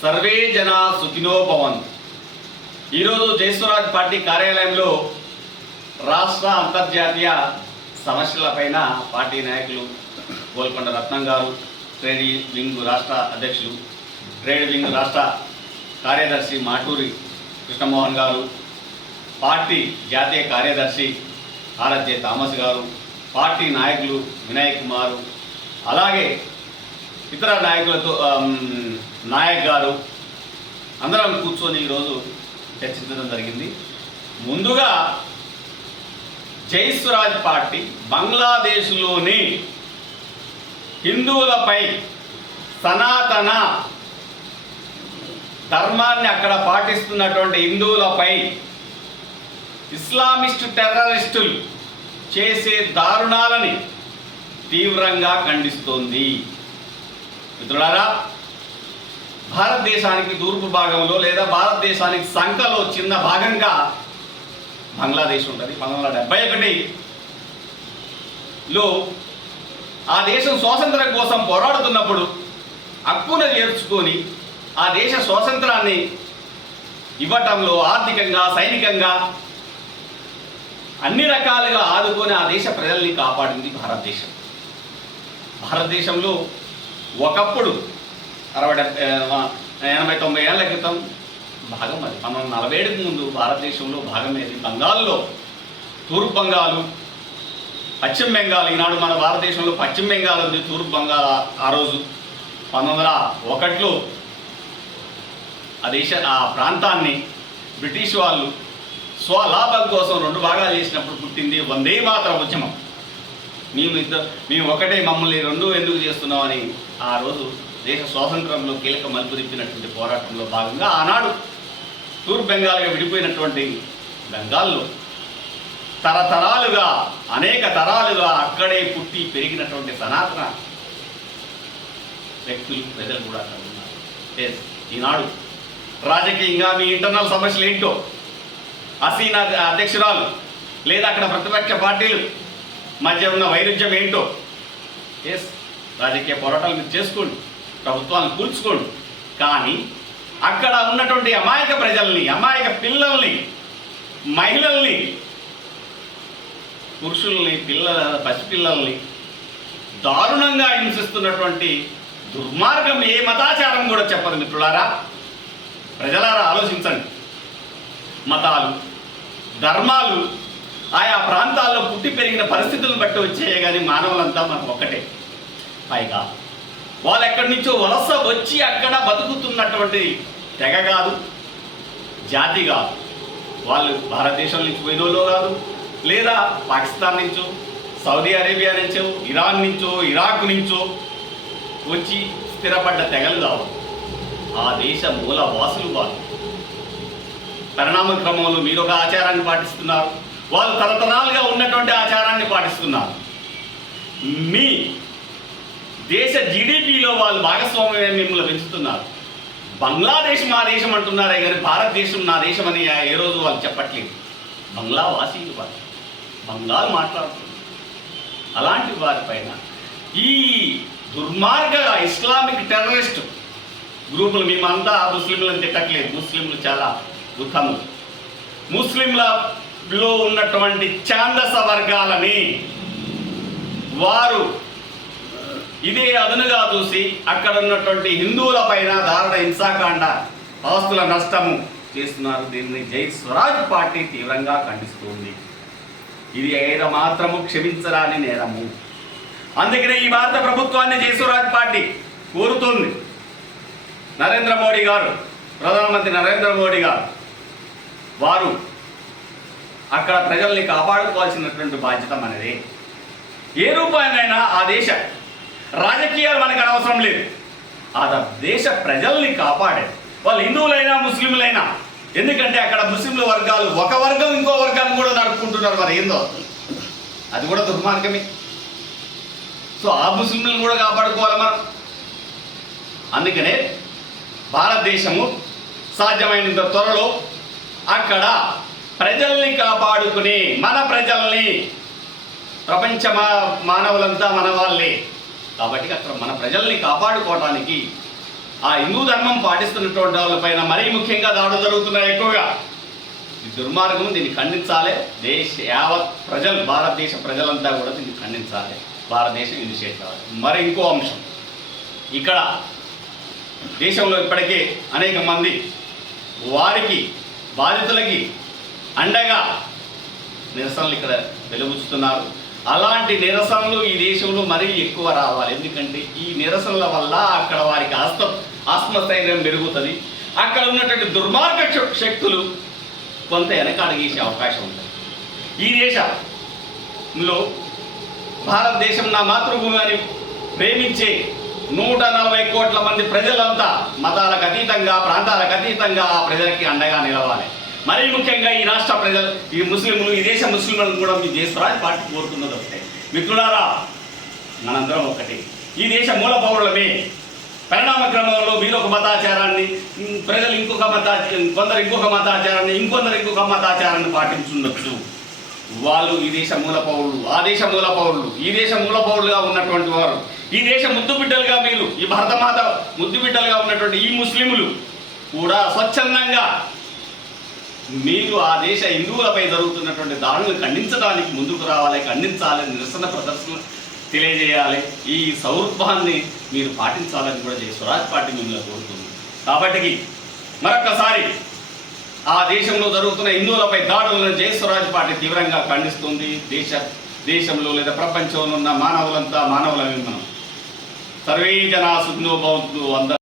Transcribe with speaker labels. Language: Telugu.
Speaker 1: సర్వే జన సుఖినో భవన్ ఈరోజు జయస్వరాజ్ పార్టీ కార్యాలయంలో రాష్ట్ర అంతర్జాతీయ సమస్యలపైన పార్టీ నాయకులు గోల్కొండ రత్నం గారు ట్రేడ్ వింగ్ రాష్ట్ర అధ్యక్షులు ట్రేడ్ వింగ్ రాష్ట్ర కార్యదర్శి మాటూరి కృష్ణమోహన్ గారు పార్టీ జాతీయ కార్యదర్శి ఆర్ఎస్జే థామస్ గారు పార్టీ నాయకులు వినయ్ కుమారు అలాగే ఇతర నాయకులతో నాయక్ గారు అందరం కూర్చొని ఈరోజు చర్చించడం జరిగింది. ముందుగా జైస్వరాజ్ పార్టీ బంగ్లాదేశ్లోని హిందువులపై సనాతన ధర్మాన్ని అక్కడ పాటిస్తున్నటువంటి హిందువులపై ఇస్లామిస్ట్ టెర్రరిస్టులు చేసే దారుణాలని తీవ్రంగా ఖండిస్తోంది. మిత్రులారా భారతదేశానికి తూర్పు భాగంలో లేదా భారతదేశానికి సంఖలో చిన్న భాగంగా బంగ్లాదేశ్ ఉంటుంది. పంతొమ్మిది వందల డెబ్బై ఒకటిలో ఆ దేశం స్వాతంత్రం కోసం పోరాడుతున్నప్పుడు హక్కును చేర్చుకొని ఆ దేశ స్వాతంత్రాన్ని ఇవ్వటంలో ఆర్థికంగా సైనికంగా అన్ని రకాలుగా ఆదుకొని ఆ దేశ ప్రజల్ని కాపాడింది భారతదేశం. భారతదేశంలో ఒకప్పుడు అరవై డెబ్బై ఎనభై తొంభై ఏళ్ళ క్రితం భాగం అది. పంతొమ్మిది నలభై ఏడుకు ముందు భారతదేశంలో భాగం ఏది బంగాల్లో. తూర్పు బెంగాల్ పశ్చిమ బెంగాల్ ఈనాడు మన భారతదేశంలో పశ్చిమ బెంగాల్ ఉంది తూర్పు బెంగాల్ ఆ- ఆ రోజు. పంతొమ్మిది వందల ఒకటిలో ఆ దేశ ఆ ప్రాంతాన్ని బ్రిటిష్ వాళ్ళు స్వలాభం కోసం రెండు భాగాలు చేసినప్పుడు పుట్టింది వందే మాత్రం ఉద్యమం. మేము ఇద్దరు మేము ఒకటే మమ్మల్ని రెండు ఎందుకు చేస్తున్నామని ఆ రోజు దేశ స్వాతంత్రంలో కీలక మలుపు తిప్పినటువంటి పోరాటంలో భాగంగా ఆనాడు తూర్పు బెంగాల్గా విడిపోయినటువంటి బెంగాల్లో తరతరాలుగా అనేక తరాలుగా అక్కడే పుట్టి పెరిగినటువంటి సనాతన వ్యక్తులు ప్రజలు కూడా అక్కడ ఉన్నారు. ఈనాడు రాజకీయంగా మీ ఇంటర్నల్ సమస్యలు ఏంటో హసీనా అధ్యక్షురాలు లేదా అక్కడ ప్రతిపక్ష పార్టీలు మధ్య ఉన్న వైరుధ్యం ఏంటో ఎస్ రాజకీయ పోరాటాలు మీరు చేసుకోండి. ప్రభుత్వాన్ని కూల్చుకోండి. కానీ అక్కడ ఉన్నటువంటి అమాయక ప్రజల్ని అమాయక పిల్లల్ని మహిళల్ని పురుషుల్ని పిల్లల పసిపిల్లల్ని దారుణంగా హింసిస్తున్నటువంటి దుర్మార్గం ఏ మతాచారం కూడా చెప్పదు మిత్రులారా. ప్రజలారా ఆలోచించండి. మతాలు ధర్మాలు ఆయా ప్రాంతాల్లో పుట్టి పెరిగిన పరిస్థితులను బట్టి వచ్చాయే కానీ మానవులంతా మనం ఒక్కటే. పైగా వాళ్ళు ఎక్కడి నుంచో వలస వచ్చి అక్కడ బతుకుతున్నటువంటి తెగ కాదు జాతి కాదు. వాళ్ళు భారతదేశం నుంచి పోయినోళ్ళు కాదు లేదా పాకిస్తాన్ నుంచో సౌదీ అరేబియా నుంచో ఇరాన్ నుంచో ఇరాక్ నుంచో వచ్చి స్థిరపడ్డ తెగలు కావు. ఆ దేశ మూల వాసులు వాళ్ళు. పరిణామ క్రమంలో మీరు ఒక ఆచారాన్ని పాటిస్తున్నారు. వాళ్ళు తరతరాలుగా ఉన్నటువంటి ఆచారాన్ని పాటిస్తున్నారు. మీ దేశ జీడిపిలో వాళ్ళు భాగస్వామ్యం మిమ్మల్ని పెంచుతున్నారు. బంగ్లాదేశ్ మా దేశం అంటున్నారే కానీ భారతదేశం నా దేశం అని ఏ రోజు వాళ్ళు చెప్పట్లేదు. బంగ్లా వాసీలు వాళ్ళు. బంగాలు మాట్లాడుతున్నారు. అలాంటి వారిపైన ఈ దుర్మార్గ ఇస్లామిక్ టెర్రరిస్ట్ గ్రూపులు మేమంతా ముస్లింలను తిట్టట్లేదు. ముస్లింలు చాలా ఉత్తములు. ముస్లింలలో ఉన్నటువంటి ఛాందస వర్గాలని వారు ఇదే అదునుగా చూసి అక్కడ ఉన్నటువంటి హిందువుల పైన దారుణ హింసాకాండ ఆస్తుల నష్టము చేస్తున్నారు. దీన్ని జై స్వరాజ్ పార్టీ తీవ్రంగా ఖండిస్తుంది. ఇది ఏద మాత్రము క్షమించరాని నేరము. అందుకనే ఈ భారత ప్రభుత్వాన్ని జై స్వరాజ్ పార్టీ కోరుతుంది. నరేంద్ర మోడీ గారు ప్రధానమంత్రి నరేంద్ర మోడీ గారు వారు అక్కడ ప్రజల్ని కాపాడుకోవాల్సినటువంటి బాధ్యత మనది. ఏ రూపాయనైనా ఆ దేశ రాజకీయాలు మనకు అనవసరం లేదు. ఆ దేశ ప్రజల్ని కాపాడే. వాళ్ళు హిందువులైనా ముస్లింలైనా. ఎందుకంటే అక్కడ ముస్లింల వర్గాలు ఒక వర్గం ఇంకో వర్గాన్ని కూడా నడుపుకుంటున్నారు. మరి ఏందో? అది కూడా దుర్మార్గమే. సో ఆ ముస్లింలను కూడా కాపాడుకోవాలి మనం. అందుకనే భారతదేశము సాధ్యమైనంత త్వరలో అక్కడ ప్రజల్ని కాపాడుకుని మన ప్రజల్ని ప్రపంచ మానవులంతా మన వాళ్ళే. కాబట్టి అక్కడ మన ప్రజల్ని కాపాడుకోవడానికి ఆ హిందూ ధర్మం పాటిస్తున్నటువంటి వాళ్ళపైన మరీ ముఖ్యంగా దాడులు జరుగుతున్నాయి ఎక్కువగా. ఈ దుర్మార్గం దీన్ని ఖండించాలి. దేశ యావత్ ప్రజలు భారతదేశ ప్రజలంతా కూడా దీన్ని ఖండించాలి. భారతదేశం ఇనిషియేట్ కావాలి. మరి ఇంకో అంశం. ఇక్కడ దేశంలో ఇప్పటికే అనేక మంది వారికి బాధితులకి అండగా నిరసనలు ఇక్కడ వెలుగుచుతున్నారు అలాంటి నిరసనలు ఈ దేశంలో మరీ ఎక్కువ రావాలి. ఎందుకంటే ఈ నిరసనల వల్ల అక్కడ వారికి ఆస్త ఆత్మస్థైర్యం పెరుగుతుంది. అక్కడ ఉన్నటువంటి దుర్మార్గ శక్తులు కొంత వెనక అడిగేసే అవకాశం ఉంటుంది ఈ దేశంలో భారతదేశం నా మాతృభూమి అని ప్రేమించే నూట నలభై కోట్ల మంది ప్రజలంతా మతాలకు అతీతంగా ప్రాంతాలకు అతీతంగా ఆ ప్రజలకి అండగా నిలవాలి. మరీ ముఖ్యంగా ఈ రాష్ట్ర ప్రజలు ఈ ముస్లింలు ఈ దేశ ముస్లింలను కూడా మీ దేశరాజు పార్టీ కోరుతున్నది ఒకటే. మిత్రులారా మనందరం ఒకటి. ఈ దేశ మూల పౌరులమే పరిణామ క్రమంలో మీరు ఒక మతాచారాన్ని ప్రజలు ఇంకొక మతా కొందరు ఇంకొక మతాచారాన్ని ఇంకొందరు ఇంకొక మతాచారాన్ని పాటించుండొచ్చు. వాళ్ళు ఈ దేశ మూల పౌరులు ఆ దేశ మూల పౌరులు ఈ దేశ మూల పౌరులుగా ఉన్నటువంటి వారు ఈ దేశ ముద్దు బిడ్డలుగా మీరు ఈ భరతమాత ముద్దు బిడ్డలుగా ఉన్నటువంటి ఈ ముస్లింలు కూడా స్వచ్ఛందంగా మీరు ఆ దేశ హిందువులపై జరుగుతున్నటువంటి దాడులను ఖండించడానికి ముందుకు రావాలి ఖండించాలి నిరసన ప్రదర్శన తెలియజేయాలి. ఈ సౌరభాన్ని మీరు పాటించాలని కూడా జయ స్వరాజ్ పార్టీ మిమ్మల్ని కోరుతుంది. కాబట్టి మరొకసారి ఆ దేశంలో జరుగుతున్న హిందువులపై దాడులను జయ స్వరాజ్ పార్టీ తీవ్రంగా ఖండిస్తుంది. దేశ దేశంలో లేదా ప్రపంచంలో ఉన్న మానవులంతా మానవులమే మనం సర్వే జనా సుఖనో భవంతు అందరూ